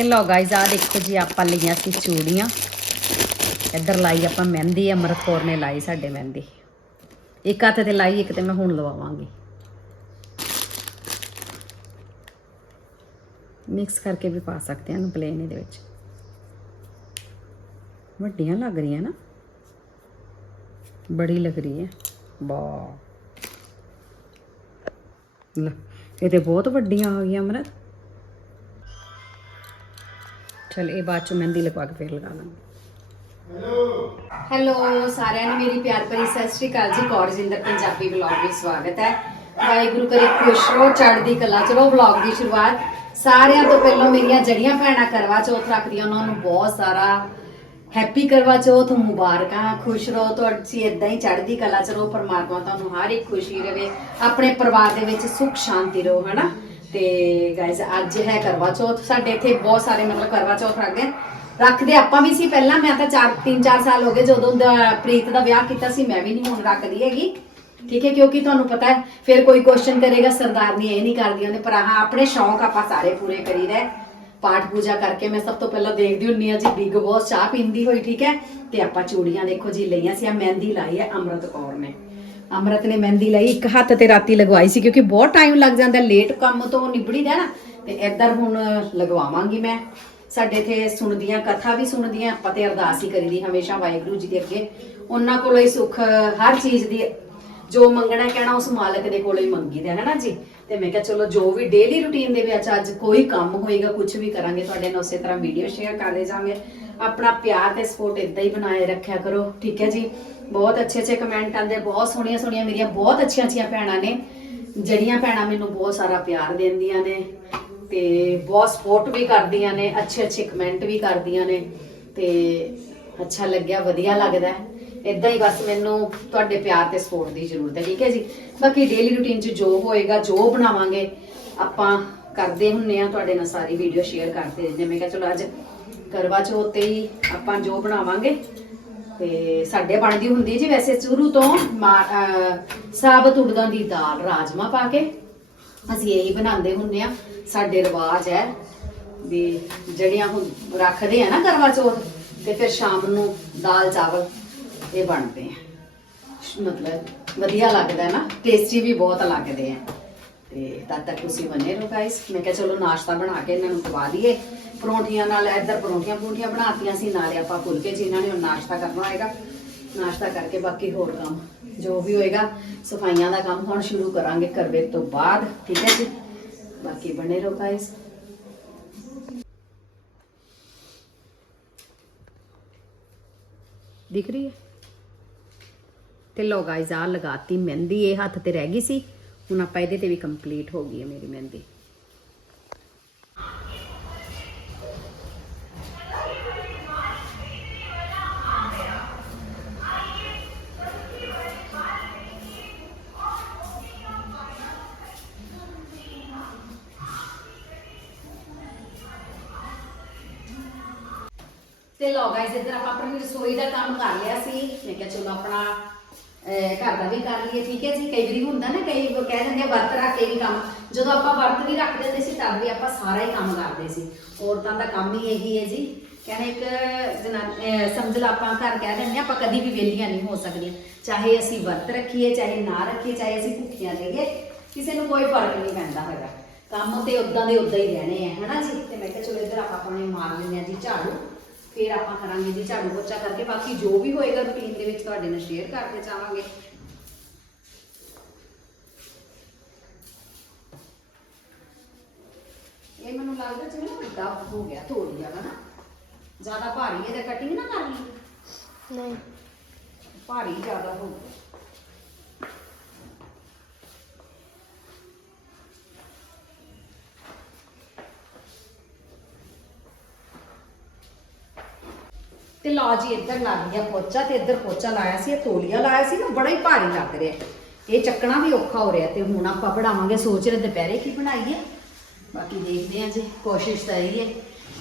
ਤੇ ਲਓ ਗਾਇਜ਼ ਆ ਦੇਖੋ ਜੀ, ਆਪਾਂ ਲਈਆਂ ਸੀ ਚੂੜੀਆਂ। ਇੱਧਰ ਲਾਈ ਆਪਾਂ ਮਹਿੰਦੀ, ਅਮਰਤ ਕੌਰ ਨੇ ਲਾਈ ਸਾਡੇ ਮਹਿੰਦੀ। ਇੱਕ ਹੱਥ ਤੇ ਲਾਈ, ਇੱਕ ਤੇ ਮੈਂ ਹੁਣ ਲਵਾਵਾਂਗੀ। ਮਿਕਸ ਕਰਕੇ ਵੀ ਪਾ ਸਕਦੇ ਹਾਂ ਇਹਨੂੰ ਪਲੇਨ ਇਹਦੇ ਵਿੱਚ। ਵੱਡੀਆਂ ਲੱਗ ਰਹੀਆਂ ਨਾ। ਬੜੀ ਲੱਗ ਰਹੀ ਹੈ। ਵਾਹ। ਇਹ ਤੇ ਬਹੁਤ ਵੱਡੀਆਂ ਹੋ ਗਈਆਂ, ਅਮਰਤ। ਚਲ ਇਹ ਬਾਅਦ ਚ ਮਹਿੰਦੀ ਲਗਵਾ ਕੇ ਫੇਰ ਲਗਾ ਲਾਂਗੇ। ਹੈਲੋ। ਸਾਰਿਆਂ ਨੂੰ ਮੇਰੀ ਪਿਆਰ ਭਰੀ ਸਤਿ ਸ਼੍ਰੀ ਅਕਾਲ ਜੀ। ਕੌਰਜਿੰਦਰ ਪੰਜਾਬੀ ਵਲੌਗ ਵਿੱਚ ਸਵਾਗਤ ਹੈ। ਵਾਹਿਗੁਰੂ ਕਰੇ ਖੁਸ਼ ਰਹੋ ਚੜ੍ਹਦੀ ਕਲਾ ਚਲੋ ਵਲੌਗ ਦੀ ਸ਼ੁਰੂਆਤ। ਸਾਰਿਆਂ ਤੋਂ ਪਹਿਲਾਂ ਮੇਰੀਆਂ ਜੜੀਆਂ ਭੈਣਾਂ ਕਰਵਾ ਚੌਥ ਰੱਖਦੀਆਂ ਉਹਨਾਂ ਨੂੰ ਬਹੁਤ ਸਾਰਾ ਹੈਪੀ ਕਰਵਾ ਚੌਥ ਮੁਬਾਰਕਾਂ, ਖੁਸ਼ ਰਹੋ, ਤੁਹਾਡੀ ਇਦਾਂ ਹੀ ਚੜ੍ਹਦੀ ਕਲਾ ਚ ਰਹੋ, ਪਰਮਾਤਮਾ ਤੁਹਾਨੂੰ ਹਰ ਇੱਕ ਖੁਸ਼ੀ ਰਵੇ ਆਪਣੇ ਪਰਿਵਾਰ ਦੇ ਵਿੱਚ ਸੁੱਖ, ਸ਼ਾਂਤੀ ਰਹੋ, ਹਨਾ? ਤੇ ਗਾਇਜ਼ ਅੱਜ ਹੈ ਕਰਵਾ ਚੌਥ, ਸਾਡੇ ਇੱਥੇ ਬਹੁਤ ਸਾਰੇ ਮਤਲਬ ਕਰਵਾ ਚੌਥ ਰੱਖਦੇ ਆ। ਰੱਖਦੇ ਆਪਾਂ ਵੀ ਸੀ ਪਹਿਲਾਂ, ਮੈਂ ਤਾਂ 4 3-4 ਸਾਲ ਹੋ ਗਏ, ਜਦੋਂ ਦਾ ਪ੍ਰੀਤ ਦਾ ਵਿਆਹ ਕੀਤਾ ਸੀ, ਮੈਂ ਵੀ ਨਹੀਂ ਹੁਣ ਰੱਖਦੀ ਹੈਗੀ। ਠੀਕ ਹੈ, ਕਿਉਂਕਿ ਤੁਹਾਨੂੰ ਪਤਾ ਹੈ, ਫਿਰ ਕੋਈ ਕੁਐਸਚਨ ਕਰੇਗਾ, ਸਰਦਾਰਨੀ ਇਹ ਨਹੀਂ ਕਰਦੀਆਂ ਨੇ ਪਰ ਆਹ ਆਪਣੇ ਸ਼ੌਂਕ ਆਪਾਂ ਸਾਰੇ ਪੂਰੇ ਕਰੀ ਰਹੇ ਪਾਠ ਪੂਜਾ ਕਰਕੇ ਮੈਂ ਸਭ ਤੋਂ ਪਹਿਲਾਂ ਦੇਖਦੀ ਹੁੰਨੀ ਆ ਜੀ, ਬਿਗ ਬੌਸ ਚਾਹ ਪੀਂਦੀ ਹੋਈ, ਠੀਕ ਹੈ? ਤੇ ਆਪਾਂ ਚੂੜੀਆਂ ਦੇਖੋ ਜੀ, ਲਈਆਂ ਸੀ ਆ ਮਹਿੰਦੀ ਲਾਈ ਹੈ ਅੰਮ੍ਰਿਤ ਕੌਰ ਨੇ। ਅੰਮ੍ਰਿਤ ਨੇ ਮਹਿੰਦੀ ਲਈ, ਇੱਕ ਹੱਥ ਤੇ ਰਾਤੀ ਲਗਵਾਈ ਸੀ, ਕਿਉਂਕਿ ਬਹੁਤ ਟਾਈਮ ਲੱਗ ਜਾਂਦਾ ਲੇਟ ਕੰਮ ਤੋਂ ਨਿਬੜੀਦਾ ਨਾ, ਤੇ ਇੱਧਰ ਹੁਣ ਲਗਵਾਵਾਂਗੀ ਮੈਂ। ਸਾਡੇ ਇਥੇ ਸੁਣਦੀਆਂ, ਕਥਾ ਵੀ ਸੁਣਦੀਆਂ, ਆਪਾਂ ਤੇ ਅਰਦਾਸ ਹੀ ਕਰੀਦੀ ਹਮੇਸ਼ਾ ਵਾਹਿਗੁਰੂ ਜੀ ਦੇ ਅੱਗੇ। ਉਹਨਾਂ ਕੋਲੋਂ ਹੀ ਸੁੱਖ, ਹਰ ਚੀਜ਼ ਦੀ ਜੋ ਮੰਗਣਾ ਕਹਿਣਾ ਉਸ ਮਾਲਕ ਦੇ ਕੋਲੋਂ ਹੀ ਮੰਗੀਦਾ ਹੈ ਨਾ ਜੀ? ਤੇ ਮੈਂ ਕਿਹਾ ਚਲੋ ਜੋ ਵੀ ਡੇਲੀ ਰੁਟੀਨ ਦੇ ਵਿੱਚ ਅੱਜ ਕੋਈ ਕੰਮ ਹੋਏਗਾ ਕੁਝ ਵੀ ਕਰਾਂਗੇ, ਤੁਹਾਡੇ ਨਾਲ ਉਸੇ ਤਰ੍ਹਾਂ ਵੀਡੀਓ ਸ਼ੇਅਰ ਕਰਦੇ ਜਾਵਾਂਗੇ। ਆਪਣਾ ਪਿਆਰ ਤੇ ਸਪੋਰਟ ਇਦਾਂ ਹੀ ਬਣਾਏ ਰੱਖਿਆ ਕਰੋ, ਠੀਕ ਹੈ ਜੀ? ਬਹੁਤ ਅੱਛੇ ਅੱਛੇ ਕਮੈਂਟ ਆਉਂਦੇ, ਬਹੁਤ ਸੋਹਣੀਆਂ ਸੋਹਣੀਆਂ ਮੇਰੀਆਂ ਬਹੁਤ ਅੱਛੀਆਂ ਅੱਛੀਆਂ ਭੈਣਾਂ ਨੇ, ਜਿਹੜੀਆਂ ਭੈਣਾਂ ਮੈਨੂੰ ਬਹੁਤ ਸਾਰਾ ਪਿਆਰ ਦਿੰਦੀਆਂ ਨੇ ਤੇ ਬਹੁਤ ਸਪੋਰਟ ਵੀ ਕਰਦੀਆਂ ਨੇ ਅੱਛੇ ਅੱਛੇ ਕਮੈਂਟ ਵੀ ਕਰਦੀਆਂ ਨੇ ਤੇ ਅੱਛਾ ਲੱਗਿਆ, ਵਧੀਆ ਲੱਗਦਾ। ਇਦਾਂ ਹੀ ਬਸ ਮੈਨੂੰ ਤੁਹਾਡੇ ਪਿਆਰ ਤੇ ਸਪੋਰਟ ਦੀ ਜ਼ਰੂਰਤ ਹੈ, ਠੀਕ ਹੈ ਜੀ? ਬਾਕੀ ਡੇਲੀ ਰੁਟੀਨ 'ਚ ਜੋ ਹੋਏਗਾ, ਜੋ ਬਣਾਵਾਂਗੇ, ਆਪਾਂ ਕਰਦੇ ਹੁੰਨੇ ਆ ਤੁਹਾਡੇ ਨਾਲ ਸਾਰੀ ਵੀਡੀਓ ਸ਼ੇਅਰ ਕਰਦੇ ਰਹਿੰਦੇ ਮੈਂ ਕਿਹਾ ਚਲੋ ਅੱਜ ਕਰਵਾ ਚੌਥ ਤੇ ਹੀ ਆਪਾਂ ਜੋ ਬਣਾਵਾਂਗੇ, ਤੇ ਸਾਡੇ ਬਣਦੀ ਹੁੰਦੀ ਜੀ ਵੈਸੇ ਸ਼ੁਰੂ ਤੋਂ ਮਾ- ਸਾਬਤ ਉੜਦਾਂ ਦੀ ਦਾਲ ਰਾਜਮਾ ਪਾ ਕੇ। ਅਸੀਂ ਇਹੀ ਬਣਾਉਂਦੇ ਹੁੰਨੇ ਆ, ਸਾਡੇ ਰਿਵਾਜ ਹੈ ਵੀ ਜਿਹੜੀਆਂ ਹੁਣ ਰੱਖਦੇ ਆ ਨਾ ਕਰਵਾ ਚੌਥ, ਤੇ ਫਿਰ ਸ਼ਾਮ ਨੂੰ ਦਾਲ ਚਾਵਲ ਇਹ ਬਣਦੇ ਆ। ਮਤਲਬ ਵਧੀਆ ਲੱਗਦਾ ਨਾ ਟੇਸਟੀ ਵੀ ਬਹੁਤ ਲੱਗਦੇ ਆ। ਤੇ ਤਦ ਤੱਕ ਤੁਸੀਂ ਬਨੇ ਰਹੋ ਗਾਇਸ ਮੈਂ ਕਿਹਾ ਚਲੋ ਨਾਸ਼ਤਾ ਬਣਾ ਕੇ ਇਹਨਾਂ ਨੂੰ ਖਵਾ ਦਈਏ। ਪਰੌਂਠੀਆਂ ਨਾਲ ਇੱਧਰ ਪਰੌਂਠੀਆਂ ਪਰੌਂਠੀਆਂ ਬਣਾਤੀਆਂ ਸੀ, ਨਾਲੇ ਆਪਾਂ ਫੁਲਕੇ ਜੀ ਇਹਨਾਂ ਨੇ ਹੁਣ ਨਾਸ਼ਤਾ ਕਰਨਾ ਹੋਏਗਾ। ਨਾਸ਼ਤਾ ਕਰਕੇ ਬਾਕੀ ਹੋਰ ਕੰਮ, ਜੋ ਵੀ ਹੋਏਗਾ, ਸਫਾਈਆਂ ਦਾ ਕੰਮ ਹੁਣ ਸ਼ੁਰੂ ਕਰਾਂਗੇ ਕਰਵੇ ਤੋਂ ਬਾਅਦ, ਠੀਕ ਹੈ ਜੀ? ਬਾਕੀ ਬਣੇ ਰਹੋ ਗਾਇਸ ਦਿਖ ਰਹੀ ਹੈ? ਤੇ ਲੋ ਗਾਇਜ਼ ਆ ਲਗਾਤੀ, ਮਹਿੰਦੀ ਇਹ ਹੱਥ ਤੇ ਰਹਿ ਗਈ ਸੀ। ਹੁਣ ਆਪਾਂ ਇਹਦੇ ਤੇ ਵੀ ਕੰਪਲੀਟ ਹੋ ਗਈ ਹੈ ਮੇਰੀ ਮਹਿੰਦੀ। ਤੇ ਲੋ ਗਾਇਸ ਇੱਧਰ ਆਪਾਂ ਆਪਣੀ ਰਸੋਈ ਦਾ ਕੰਮ ਕਰ ਲਿਆ ਸੀ। ਮੈਂ ਕਿਹਾ ਚਲੋ ਆਪਣਾ ਅਹ, ਘਰ ਦਾ ਵੀ ਕਰ ਲਈਏ ਠੀਕ ਹੈ ਜੀ? ਕਈ ਵਾਰੀ ਹੁੰਦਾ ਨਾ ਕਈ ਲੋਕ ਕਹਿ ਦਿੰਦੇ ਆ ਵਰਤ ਰੱਖ ਕੇ ਵੀ ਕੰਮ। ਜਦੋਂ ਆਪਾਂ ਵਰਤ ਵੀ ਰੱਖ ਦਿੰਦੇ ਸੀ ਤਦ ਵੀ ਆਪਾਂ ਸਾਰਾ ਹੀ ਕੰਮ ਕਰਦੇ ਸੀ। ਔਰਤਾਂ ਦਾ ਕੰਮ ਹੀ ਇਹੀ ਹੈ ਜੀ। ਕਹਿੰਦੇ ਇੱਕ ਜਨਾ ਸਮਝ ਲਾ ਆਪਾਂ ਘਰ ਕਹਿ ਦਿੰਦੇ ਆ ਆਪਾਂ ਕਦੀ ਵੀ ਵਿਹਲੀਆਂ ਨਹੀਂ ਹੋ ਸਕਦੀਆਂ। ਚਾਹੇ ਅਸੀਂ ਵਰਤ ਰੱਖੀਏ ਚਾਹੇ ਨਾ ਰੱਖੀਏ ਚਾਹੇ ਅਸੀਂ ਭੁੱਖੀਆਂ ਰਹੀਏ ਕਿਸੇ ਨੂੰ ਕੋਈ ਫ਼ਰਕ ਨਹੀਂ ਪੈਂਦਾ ਹੈਗਾ। ਕੰਮ ਤੇ ਉਦਾਂ ਦੇ ਉਦਾਂ ਹੀ ਰਹਿਣੇ ਆ ਹਨਾ ਜੀ? ਤੇ ਮੈਂ ਕਿਹਾ ਚਲੋ ਇੱਧਰ ਆਪਾਂ ਆਪਣੇ ਮਾਰ ਲੈਂਦੇ ਆ ਜੀ ਝਾੜੂ। ਫਿਰ ਆਪਾਂ ਕਰਾਂਗੇ ਜੀ ਝਾੜੂ ਪੋਚਾ ਕਰਕੇ। ਬਾਕੀ ਜੋ ਵੀ ਹੋਏਗਾ ਰੁਟੀਨ ਦੇ ਵਿੱਚ ਤੁਹਾਡੇ ਨਾਲ ਸ਼ੇਅਰ ਕਰਦੇ ਜਾਵਾਂਗੇ ਇਹ ਮੈਨੂੰ ਲੱਗਦਾ ਜਿਵੇਂ ਨਾ ਵੱਡਾ ਹੋ ਗਿਆ ਥੋੜੀ ਜਿਹਾ ਨਾ। ਜ਼ਿਆਦਾ ਭਾਰੀ ਹੈ ਤੇ ਕਟਿੰਗ ਨਾ ਕਰ ਲਈ। ਨਹੀਂ। ਭਾਰੀ ਜ਼ਿਆਦਾ ਹੋ ਗਿਆ। ਤੇ ਲਓ ਜੀ ਇੱਧਰ ਲੱਗ ਗਿਆ ਪੋਚਾ ਤੇ ਇੱਧਰ ਪੋਚਾ ਲਾਇਆ ਸੀ, ਇਹ ਤੋਲੀਆ ਲਾਇਆ ਸੀ ਨਾ, ਬੜਾ ਹੀ ਭਾਰੀ ਲੱਗ ਰਿਹਾ। ਇਹ ਚੱਕਣਾ ਵੀ ਔਖਾ ਹੋ ਰਿਹਾ ਤੇ ਹੁਣ ਆਪਾਂ ਬਣਾਵਾਂਗੇ, ਸੋਚ ਰਹੇ ਦੁਪਹਿਰੇ ਕੀ ਬਣਾਈਏ। ਬਾਕੀ ਦੇਖਦੇ ਹਾਂ ਜੀ, ਕੋਸ਼ਿਸ਼ ਤਾਂ ਇਹ ਹੈ,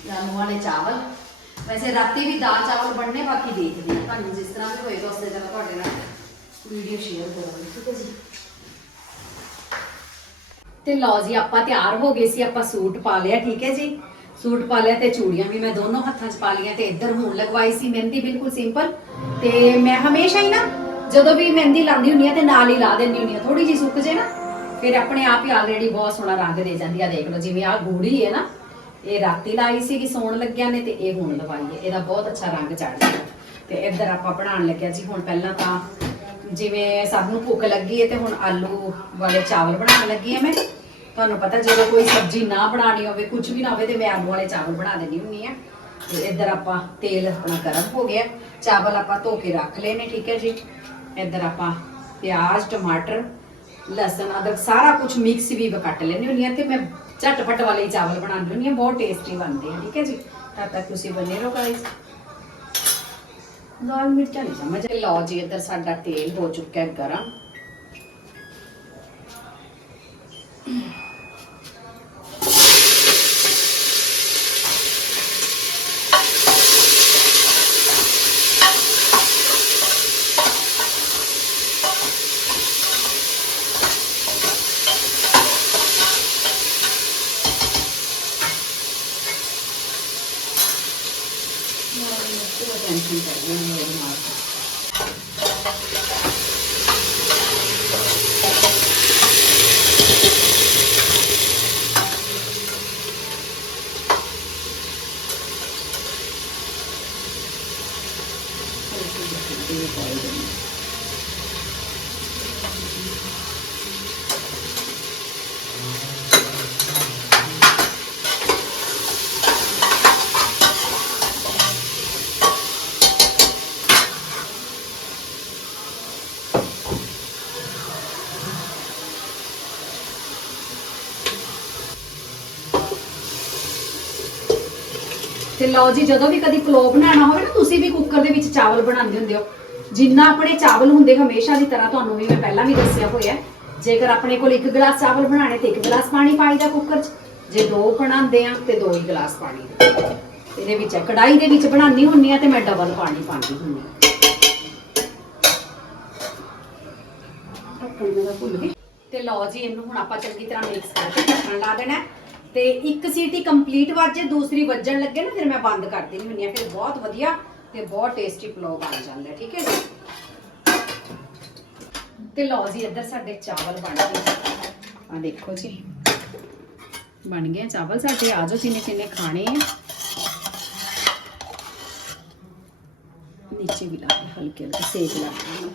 ਰਾਮੂ ਵਾਲੇ ਚਾਵਲ। ਵੈਸੇ ਰਾਤੀ ਵੀ ਦਾਲ ਚਾਵਲ ਬਣਨੇ, ਬਾਕੀ ਦੇਖਦੇ ਹਾਂ। ਤੁਹਾਨੂੰ ਜਿਸ ਤਰ੍ਹਾਂ ਵੀ ਹੋਏਗਾ ਉਸੇ ਤਰ੍ਹਾਂ ਤੁਹਾਡੇ ਨਾਲ ਵੀਡੀਓ ਸ਼ੇਅਰ ਕਰਾਂਗੇ, ਠੀਕ ਹੈ ਜੀ? ਤੇ ਲਓ ਜੀ, ਆਪਾਂ ਤਿਆਰ ਹੋ ਗਏ ਸੀ, ਆਪਾਂ ਸੂਟ ਪਾ ਲਿਆ, ਠੀਕ ਹੈ ਜੀ? ਸੂਟ ਪਾ ਲਿਆ ਤੇ ਚੂੜੀਆਂ ਵੀ ਮੈਂ ਦੋਨੋਂ ਹੱਥਾਂ 'ਚ ਪਾ ਲਈਆਂ ਤੇ ਇੱਧਰ ਹੁਣ ਲਗਵਾਈ ਸੀ ਮਹਿੰਦੀ ਬਿਲਕੁਲ ਸਿੰਪਲ ਤੇ ਮੈਂ ਹਮੇਸ਼ਾ ਹੀ ਨਾ ਜਦੋਂ ਵੀ ਮਹਿੰਦੀ ਲਾਉਂਦੀ ਹੁੰਦੀ ਆ ਤੇ ਨਾਲ ਹੀ ਲਾ ਦਿੰਦੀ ਹੁੰਦੀ ਆ। ਥੋੜੀ ਜੀ ਸੁੱਕ ਜੇ ਨਾ, ਫਿਰ ਆਪਣੇ ਆਪ ਹੀ ਆਲਰੇਡੀ ਬਹੁਤ ਸੋਹਣਾ ਰੰਗ ਦੇ ਜਾਂਦੀ ਆ। ਦੇਖ ਲਓ, ਜਿਵੇਂ ਆ ਗੂੜੀ ਹੈ ਨਾ, ਇਹ ਰਾਤੀ ਲਾਈ ਸੀਗੀ, ਸੌਣ ਲੱਗਿਆ ਨੇ ਤੇ ਇਹ ਹੁਣ ਲਵਾਈ ਹੈ। ਇਹਦਾ ਬਹੁਤ ਅੱਛਾ ਰੰਗ ਚੜ ਗਿਆ। ਤੇ ਇੱਧਰ ਆਪਾਂ ਬਣਾਉਣ ਲੱਗਿਆ ਜੀ। ਹੁਣ ਪਹਿਲਾਂ ਤਾਂ ਜਿਵੇਂ ਸਭ ਨੂੰ ਭੁੱਖ ਲੱਗੀ ਹੈ ਤੇ ਹੁਣ ਆਲੂ ਵਾਲੇ ਚਾਵਲ ਬਣਾਉਣ ਲੱਗੀ ਆ ਮੈਂ। ਤੁਹਾਨੂੰ ਪਤਾ ਜਦੋਂ ਕੋਈ ਸਬਜ਼ੀ ਨਾ ਬਣਾਣੀ ਹੋਵੇ ਕੁਝ ਵੀ ਨਾ ਹੋਵੇ, ਤੇ ਮੈਂ ਆਲੂ ਵਾਲੇ ਚਾਵਲ ਬਣਾ ਦਿੰਦੀ ਹੁੰਨੀ ਆ ਤੇ ਇੱਧਰ ਆਪਾਂ ਤੇਲ ਆਪਣਾ ਗਰਮ ਹੋ ਗਿਆ। ਚਾਵਲ ਆਪਾਂ ਧੋ ਕੇ ਰੱਖ ਲਏ ਨੇ, ਠੀਕ ਹੈ ਜੀ। ਇੱਧਰ ਆਪਾਂ ਪਿਆਜ਼, ਟਮਾਟਰ, ਲਸਣ, ਅਦਰਕ, ਸਾਰਾ ਕੁਝ ਮਿਕਸ ਵੀ ਕੱਟ ਲੈਣੀ ਹੁੰਦੀ ਆ ਤੇ ਮੈਂ ਝਟਪਟ ਵਾਲੇ ਹੀ ਚਾਵਲ ਬਣਾਉਂਦੀ ਹੁੰਦੀ ਆ ਬਹੁਤ ਟੇਸਟੀ ਬਣਦੇ ਆ, ਠੀਕ ਹੈ ਜੀ। ਤਦ ਤੱਕ ਤੁਸੀਂ ਬਣੇ ਰਹੋ ਗਾਇਸ ਲਾਲ ਮਿਰਚਾਂ ਨਹੀਂ ਸਮਝ ਲਓ ਜੀ, ਇੱਧਰ ਸਾਡਾ ਤੇਲ ਹੋ ਚੁੱਕਾ ਹੈ ਗਰਮ। ਟੈਨਸ਼ਨ ਕਰ ਰਹੀ ਹਾਂ ਮੇਰੇ ਨਾਲ ਤੇ ਲਓ ਜੀ, ਜਦੋਂ ਵੀ ਕਦੀ ਪਲੋ ਬਣਾਉਣਾ ਹੋਵੇ ਨਾ, ਤੁਸੀਂ ਵੀ ਕੁੱਕਰ ਦੇ ਵਿੱਚ ਚਾਵਲ ਬਣਾਉਂਦੇ ਹੁੰਦੇ ਹੋ ਜਿੰਨਾ ਆਪਣੇ ਚਾਵਲ ਹੁੰਦੇ ਹਮੇਸ਼ਾ ਦੀ ਤਰ੍ਹਾਂ ਤੁਹਾਨੂੰ ਵੀ ਮੈਂ ਪਹਿਲਾਂ ਵੀ ਦੱਸਿਆ ਹੋਇਆ ਹੈ। ਜੇਕਰ ਆਪਣੇ ਕੋਲ ਇੱਕ ਗਲਾਸ ਚਾਵਲ ਬਣਾਣੇ ਤੇ ਇੱਕ ਗਲਾਸ ਪਾਣੀ ਪਾਈਦਾ ਕੁੱਕਰ 'ਚ ਜੇ ਦੋ ਬਣਾਉਂਦੇ ਆ, ਤੇ ਦੋ ਹੀ ਗਲਾਸ ਪਾਣੀ ਦੇ ਇਹਦੇ ਵਿੱਚ ਹੈ। ਕੜਾਈ ਦੇ ਵਿੱਚ ਬਣਾਉਣੀ ਹੁੰਨੀ ਆ ਤੇ ਮੈਂ ਡਬਲ ਪਾਣੀ ਪਾਉਂਦੀ ਹੁੰਨੀ ਆ ਢੱਕਣ ਦਾ ਭੁੱਲ ਗਈ ਤੇ ਲਓ ਜੀ, ਇਹਨੂੰ ਹੁਣ ਆਪਾਂ ਚੰਗੀ ਤਰ੍ਹਾਂ ਮਿਕਸ ਕਰਕੇ ਢੱਕਣ ਲਾ ਦੇਣਾ ਹੈ। ਤੇ ਇੱਕ ਸੀਟੀ ਕੰਪਲੀਟ ਵੱਜੇ ਦੂਸਰੀ ਵੱਜਣ ਲੱਗੇ ਨਾ, ਫਿਰ ਮੈਂ ਬੰਦ ਕਰ ਦੇਣੀ ਹੁੰਦੀ ਆ ਫਿਰ ਬਹੁਤ ਵਧੀਆ ਤੇ ਬਹੁਤ ਟੇਸਟੀ ਪਲੋ ਬਣ ਜਾਂਦਾ, ਠੀਕ ਹੈ ਜੀ? ਤੇ ਲਓ ਜੀ, ਇੱਧਰ ਸਾਡੇ ਚਾਵਲ ਬਣ ਗਏ। ਆ ਦੇਖੋ ਜੀ, ਬਣ ਗਏ ਚਾਵਲ ਸਾਡੇ। ਆ ਜਾਓ, ਜਿੰਨੇ ਕਿੰਨੇ ਖਾਣੇ ਆ। ਨੀਚੇ ਵੀ ਲਾ ਹਲਕੇ ਹਲਕੇ ਸੇਕ ਲਾ ਕੇ ਇਹਨੂੰ।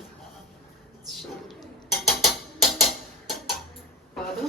ਪਾ ਦਿਓ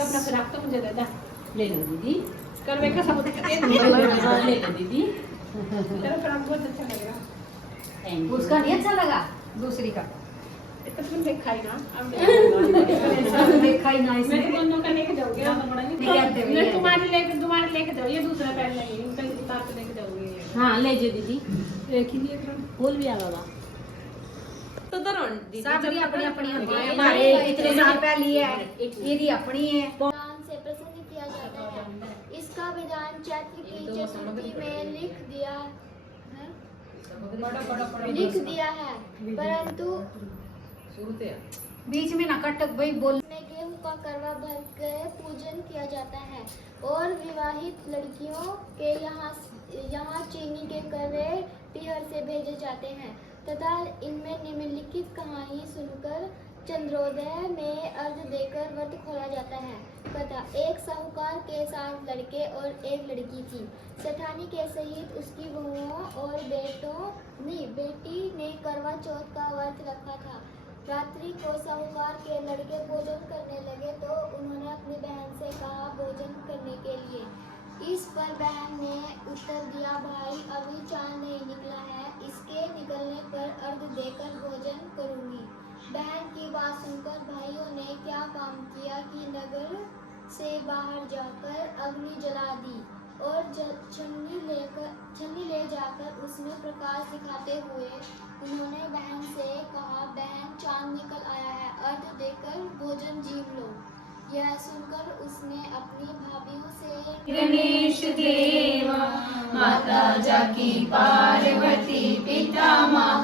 अपना फिराक तो मुझे दे दा ले लो दीदी कर वे का सब दे दे ले लो दीदी तेरा फिराक बहुत अच्छा लगेगा उसका नहीं अच्छा लगा दूसरी का इतना तुम देखा ही ना अब देखा देखा ही ना मैं इसने तो दोनों का लेके जाऊंगी ना तो बड़ा नहीं नहीं आते, नहीं मैं आते। तुम्हारे लेके तुम्हारे लेके जाओ ये दूसरा पहन लेंगे इनका उतार के लेके जाऊंगी ये। हाँ ले जो दीदी एक ही लिए करो फूल भी आ बाबा तो अपनी अपनी होती है हाँ, हमारे हाँ, इतने हाँ, साल पहली है ये अपनी है। से प्रसन्न किया जाता है। इसका विधान चैत्र की चतुर्थी में लिख दिया है। बड़ा लिख दिया है परंतु बीच में ना कट भाई बोल में गेहूँ का करवा भर कर पूजन किया जाता है और विवाहित लड़कियों के यहाँ यहाँ चीनी के करवे पीहर से भेजे जाते हैं। तथा इनमें निम्नलिखित कहानी सुनकर चंद्रोदय में अर्घ देकर व्रत खोला जाता है। कथा, एक साहूकार के साथ लड़के और एक लड़की थी। सेठानी के सहित उसकी बहुओं और बेटों ने, बेटी ने करवा चौथ का व्रत रखा था। रात्रि को साहूकार के लड़के भोजन करने लगे तो उन्होंने अपनी बहन से कहा, भोजन करने के लिए। इस पर बहन ने उत्तर दिया, भाई, अभी चाँद नहीं निकला है। इसके निकलने पर अर्घ देकर भोजन करूँगी। बहन की बात सुनकर भाइयों ने क्या काम किया कि नगर से बाहर जाकर अग्नि जला दी और छन्नी लेकर, छन्नी ले जाकर उसमें प्रकाश दिखाते हुए उन्होंने बहन से कहा, बहन, चाँद निकल आया है। अर्घ देकर भोजन जीव लो। यह सुनकर उसने अपनी भाभीयों से गणेश देवा माता जाकी पार्वती पिता महादेवा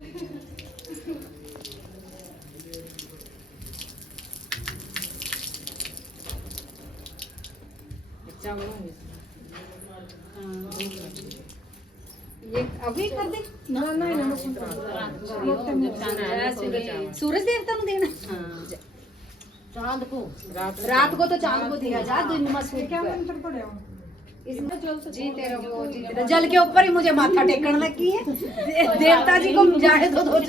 सूरज देवता को देना चाँद को रात को तो चाँद को दिया जा दिन। जी क्या जल के ऊपर ही मुझे माथा टेकन लगी है देवता जी को जाए तो दो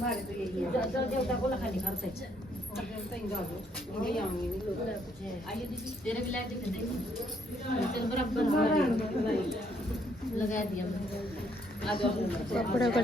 देवता को लखा ਤੇਰੇ ਵੀ ਲੈ ਕੇ ਕਿੰਨੇ ਚਲ ਬਰਾਬਰ ਲਗਾ ਦਿਆ ਆ ਜਾਓ। ਕੱਪੜਾ ਕਾ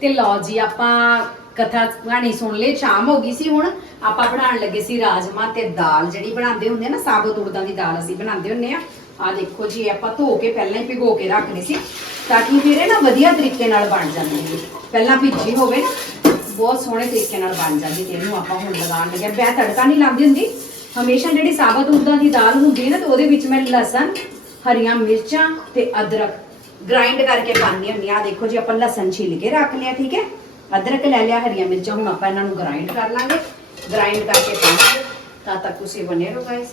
ਤੇ ਲਓ ਜੀ, ਆਪਾਂ ਕਥਾ ਕਹਾਣੀ ਸੁਣ ਲਈ, ਸ਼ਾਮ ਹੋ ਗਈ ਸੀ ਹੁਣ। ਆਪਾਂ ਬਣਾਉਣ ਲੱਗੇ ਸੀ ਰਾਜਮਾ ਤੇ ਦਾਲ, ਜਿਹੜੀ ਬਣਾਉਂਦੇ ਹੁੰਦੇ ਆ ਨਾ, ਸਾਬਤ ਉੜਦਾਂ ਦੀ ਦਾਲ ਅਸੀਂ ਬਣਾਉਂਦੇ ਹੁੰਨੇ ਆ। ਆ ਦੇਖੋ ਜੀ ਆਪਾਂ ਧੋ ਕੇ ਪਹਿਲਾਂ ਹੀ ਭਿਗੋ ਕੇ ਰੱਖਣੀ ਸੀ, ਤਾਂ ਕਿ ਫਿਰ ਇਹ ਨਾ ਵਧੀਆ ਤਰੀਕੇ ਨਾਲ ਬਣ ਜਾਂਦੀ ਹੈ ਪਹਿਲਾਂ ਭਿੱਜੀ ਹੋਵੇ ਨਾ, ਬਹੁਤ ਸੋਹਣੇ ਤਰੀਕੇ ਨਾਲ ਬਣ ਜਾਂਦੀ ਤੇ ਇਹਨੂੰ ਆਪਾਂ ਹੁਣ ਲਗਾਉਣ ਲੱਗੇ ਮੈਂ ਤੜਕਾ ਨਹੀਂ ਲਾਉਂਦੀ ਹੁੰਦੀ। ਹਮੇਸ਼ਾ ਜਿਹੜੀ ਸਾਬਤ ਉੜਦਾਂ ਦੀ ਦਾਲ ਹੁੰਦੀ ਹੈ ਨਾ, ਤੇ ਉਹਦੇ ਵਿੱਚ ਮੈਂ ਲਸਣ, ਹਰੀਆਂ ਮਿਰਚਾਂ ਤੇ ਅਦਰਕ ਗ੍ਰਾਈਂਡ ਕਰਕੇ ਪਾਉਂਦੀ ਹੁੰਦੀ ਆ। ਦੇਖੋ ਜੀ, ਆਪਾਂ ਲਸਣ ਛਿੱਲ ਕੇ ਰੱਖ ਲਿਆ, ਠੀਕ ਹੈ? ਅਦਰਕ ਲੈ ਲਿਆ, ਹਰੀਆਂ ਮਿਰਚਾਂ। ਹੁਣ ਆਪਾਂ ਇਹਨਾਂ ਨੂੰ ਗ੍ਰਾਈਂਡ ਕਰ ਲਾਂਗੇ। ਗ੍ਰਾਈਂਡ ਕਰਕੇ ਪਾਵਾਂਗੇ ਤਦ ਤੱਕ ਤੁਸੀਂ ਬਨੇ ਰਹੋ ਗਾਇਸ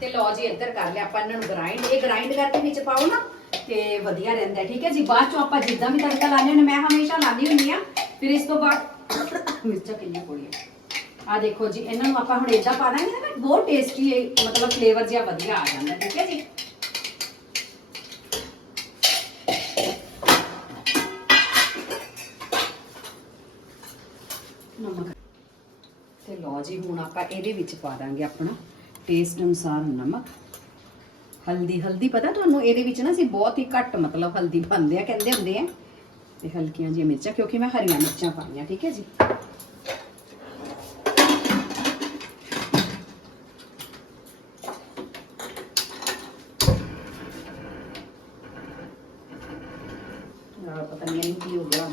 ਤੇ ਲਓ ਜੀ, ਇੱਧਰ ਕਰ ਲਿਆ ਆਪਾਂ ਇਹਨਾਂ ਨੂੰ ਗ੍ਰਾਈਂਡ ਇਹ ਗ੍ਰਾਈਂਡ ਕਰਕੇ ਵਿੱਚ ਪਾਓ ਨਾ, ਤੇ ਵਧੀਆ ਰਹਿੰਦਾ, ਠੀਕ ਹੈ ਜੀ? ਬਾਅਦ ਚੋਂ ਆਪਾਂ ਜਿੱਦਾਂ ਵੀ ਤੜਕਾ ਲਾਉਂਦੇ ਹੁੰਦੇ ਮੈਂ ਹਮੇਸ਼ਾ ਲਾਉਂਦੀ ਹੁੰਦੀ ਆ ਫਿਰ ਇਸ ਤੋਂ ਬਾਅਦ ਮਿਰਚਾਂ ਕਿੰਨੀਆਂ ਪੋੜੀਆਂ? ਆ ਦੇਖੋ ਜੀ, ਇਹਨਾਂ ਨੂੰ ਆਪਾਂ ਹੁਣ ਏਦਾਂ ਪਾ ਦਾਂਗੇ ਨਾ ਬਹੁਤ ਟੇਸਟੀ ਮਤਲਬ ਫਲੇਵਰ ਜਿਹਾ ਵਧੀਆ ਆ ਜਾਂਦਾ, ਠੀਕ ਹੈ ਜੀ? ਨਮਕ। ਤੇ ਲਓ ਜੀ, ਹੁਣ ਆਪਾਂ ਇਹਦੇ ਵਿੱਚ ਪਾ ਦਾਂਗੇ ਆਪਣਾ ਟੇਸਟ ਅਨੁਸਾਰ ਨਮਕ। ਹਲਦੀ ਹਲਦੀ ਪਤਾ ਤੁਹਾਨੂੰ, ਇਹਦੇ ਵਿੱਚ ਨਾ ਅਸੀਂ ਬਹੁਤ ਹੀ ਘੱਟ ਮਤਲਬ ਹਲਦੀ ਪਾਉਂਦੇ ਆ, ਕਹਿੰਦੇ ਹੁੰਦੇ ਆ। ਤੇ ਹਲਕੀਆਂ ਜਿਹੀਆਂ ਮਿਰਚਾਂ, ਕਿਉਂਕਿ ਮੈਂ ਹਰੀਆਂ ਮਿਰਚਾਂ ਪਾਈਆਂ, ਠੀਕ ਹੈ ਜੀ ਯਾਰ ਪਤਾ ਨਹੀਂ ਇਹਨੂੰ ਕੀ ਹੋ ਗਿਆ।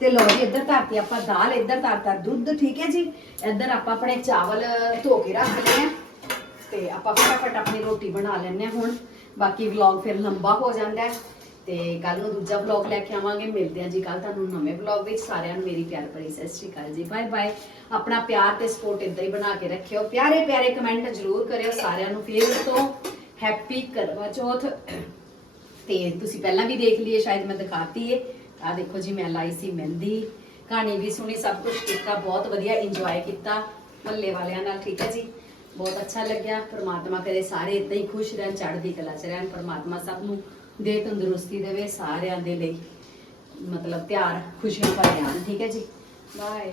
ਤੇ ਲੋ ਜੀ, ਇੱਧਰ ਧਰਤੀ ਆਪਾਂ ਦਾਲ, ਇੱਧਰ ਧਰਤਾ ਦੁੱਧ, ਠੀਕ ਹੈ ਜੀ? ਇੱਧਰ ਆਪਾਂ ਆਪਣੇ ਚਾਵਲ ਧੋ ਕੇ ਰੱਖ ਲਏ ਆ। ਤੇ ਆਪਾਂ ਫਟਾਫਟ ਆਪਣੀ ਰੋਟੀ ਬਣਾ ਲੈਣੇ ਹੁਣ। ਬਾਕੀ ਵਲੌਗ ਫਿਰ ਲੰਬਾ ਹੋ ਜਾਂਦਾ ਹੈ। ਤੇ ਕੱਲ ਨੂੰ ਦੂਜਾ ਵਲੌਗ ਲੈ ਕੇ ਆਵਾਂਗੇ। ਮਿਲਦੇ ਆ ਜੀ ਕੱਲ ਤੁਹਾਨੂੰ ਨਵੇਂ ਵਲੌਗ ਵਿੱਚ। ਸਾਰਿਆਂ ਨੂੰ ਮੇਰੀ ਪਿਆਰ ਭਰੀ ਸਤਿ ਸ਼੍ਰੀ ਅਕਾਲ ਜੀ। ਬਾਏ ਬਾਏ ਆਪਣਾ ਪਿਆਰ ਤੇ ਸਪੋਰਟ ਇਦਾਂ ਹੀ ਬਣਾ ਕੇ ਰੱਖਿਓ। ਪਿਆਰੇ ਪਿਆਰੇ ਕਮੈਂਟ ਜ਼ਰੂਰ ਕਰਿਓ। ਸਾਰਿਆਂ ਨੂੰ ਫਿਰ ਤੋਂ ਹੈਪੀ ਕਰਵਾ ਚੌਥ। ਤੇ ਤੁਸੀਂ ਪਹਿਲਾਂ ਵੀ ਦੇਖ ਲਈਏ, ਸ਼ਾਇਦ ਮੈਂ ਦਿਖਾਤੀ ਏ। ਆ ਦੇਖੋ ਜੀ, ਮੈਂ ਲਾਈ ਸੀ ਮਹਿੰਦੀ। ਕਹਾਣੀ ਵੀ ਸੁਣੀ, ਸਭ ਕੁਝ ਕੀਤਾ, ਬਹੁਤ ਵਧੀਆ ਇੰਜੋਏ ਕੀਤਾ। ਮੱਲੇ ਵਾਲਿਆਂ ਨਾਲ, ਠੀਕ ਹੈ ਜੀ? ਬਹੁਤ ਅੱਛਾ ਲੱਗਿਆ। ਪ੍ਰਮਾਤਮਾ ਕਰੇ ਸਾਰੇ ਇਦਾਂ ਹੀ ਖੁਸ਼ ਰਹਿਣ, ਚੜ੍ਹਦੀ ਕਲਾ ਚ ਰਹਿਣ। ਪ੍ਰਮਾਤਮਾ ਸਭ ਨੂੰ ਦੇ ਤੰਦਰੁਸਤੀ ਦੇਵੇ ਸਾਰਿਆਂ ਦੇ ਲਈ। ਮਤਲਬ ਤਿਆਰ, ਖੁਸ਼ੀਆਂ ਭਰੇ ਠੀਕ ਹੈ ਜੀ? ਬਾਏ